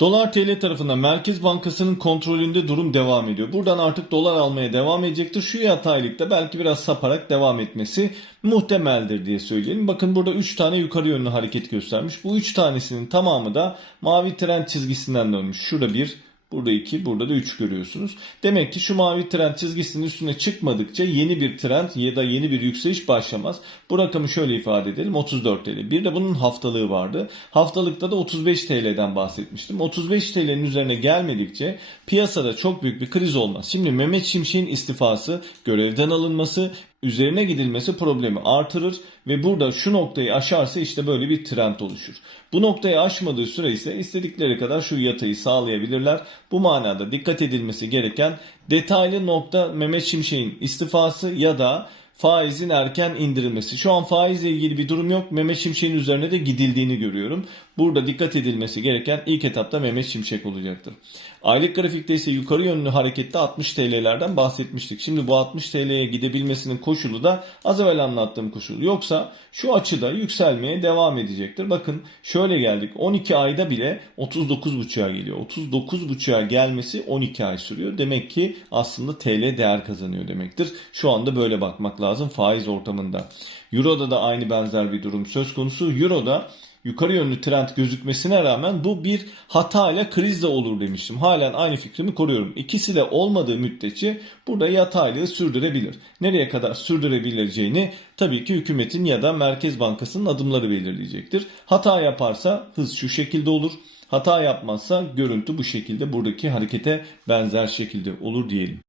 Dolar TL tarafından Merkez Bankası'nın kontrolünde durum devam ediyor. Buradan artık dolar almaya devam edecektir. Şu yataylıkta belki biraz saparak devam etmesi muhtemeldir diye söyleyelim. Bakın burada 3 tane yukarı yönlü hareket göstermiş. Bu 3 tanesinin tamamı da mavi trend çizgisinden dönmüş. Şurada bir, Burada 2, burada da 3 görüyorsunuz. Demek ki şu mavi trend çizgisinin üstüne çıkmadıkça yeni bir trend ya da yeni bir yükseliş başlamaz. Bu rakamı şöyle ifade edelim 34 TL. Bir de bunun haftalığı vardı. Haftalıkta da 35 TL'den bahsetmiştim. 35 TL'nin üzerine gelmedikçe piyasada çok büyük bir kriz olmaz. Şimdi Mehmet Şimşek'in istifası, görevden alınması, üzerine gidilmesi problemi artırır ve burada şu noktayı aşarsa işte böyle bir trend oluşur. Bu noktayı aşmadığı süre ise istedikleri kadar şu yatayı sağlayabilirler. Bu manada dikkat edilmesi gereken detaylı nokta Mehmet Şimşek'in istifası ya da faizin erken indirilmesi. Şu an faizle ilgili bir durum yok. Mehmet Şimşek'in üzerine de gidildiğini görüyorum. Burada dikkat edilmesi gereken ilk etapta Mehmet Şimşek olacaktır. Aylık grafikte ise yukarı yönlü harekette 60 TL'lerden bahsetmiştik. Şimdi bu 60 TL'ye gidebilmesinin koşulu da az evvel anlattığım koşul. Yoksa şu açıda yükselmeye devam edecektir. Bakın şöyle geldik. 12 ayda bile 39.5'a geliyor. 39.5'a gelmesi 12 ay sürüyor. Demek ki aslında TL değer kazanıyor demektir. Şu anda böyle bakmak lazım faiz ortamında. Euro'da da aynı benzer bir durum söz konusu. Euro'da yukarı yönlü trend gözükmesine rağmen bu bir hatayla krizle olur demiştim. Halen aynı fikrimi koruyorum. İkisi de olmadığı müddetçe burada yataylığı sürdürebilir. Nereye kadar sürdürebileceğini tabii ki hükümetin ya da Merkez Bankası'nın adımları belirleyecektir. Hata yaparsa hız şu şekilde olur. Hata yapmazsa görüntü bu şekilde buradaki harekete benzer şekilde olur diyelim.